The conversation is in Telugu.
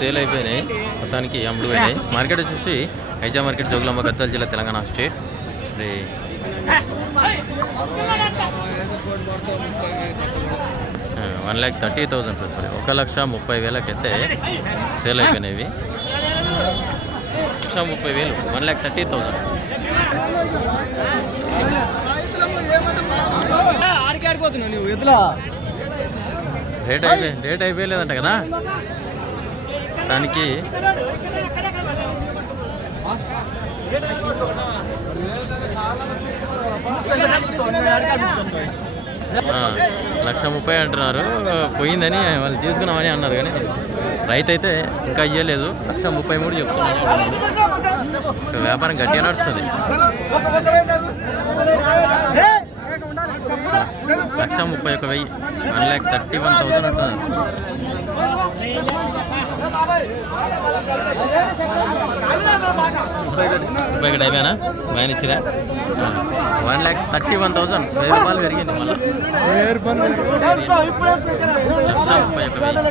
సేల్ అయిపోయినాయి. మొత్తానికి అమ్ముడు పోయినాయి మార్కెట్ వచ్చేసి హైజా మార్కెట్ జోగులాంబ గద్వాల జిల్లా తెలంగాణ స్టేట్. మరి వన్ ల్యాక్ థర్టీ థౌసండ్ రూపాయలు ఒక లక్ష ముప్పై వేలకైతే సేల్ అయిపోయినాయి ఇవి. లక్ష ముప్పై వేలు. వన్ ల్యాక్ థర్టీ ఎద్దులా? రేట్ అయిపోయి రేట్ అయిపోయలేదంట కదా? దానికి లక్ష ముప్పై అంటున్నారు. పోయిందని వాళ్ళు తీసుకున్నామని అన్నారు కానీ రైతు అయితే ఇంకా ఇయ్యలేదు. లక్ష ముప్పై మూడు చెప్తున్నారు. వ్యాపారం గట్టిగా నడుస్తుంది. లక్ష ముప్పై ఒక వెయ్యి. One lakh thirty one thousand అంటున్నారు ముప్పై ఒకటి అయిపోయానా? ఇచ్చిరా? One lakh thirty one thousand. వెయ్యి రూపాయలు పెరిగింది మళ్ళీ. లక్ష ముప్పై ఒక వెయ్యి.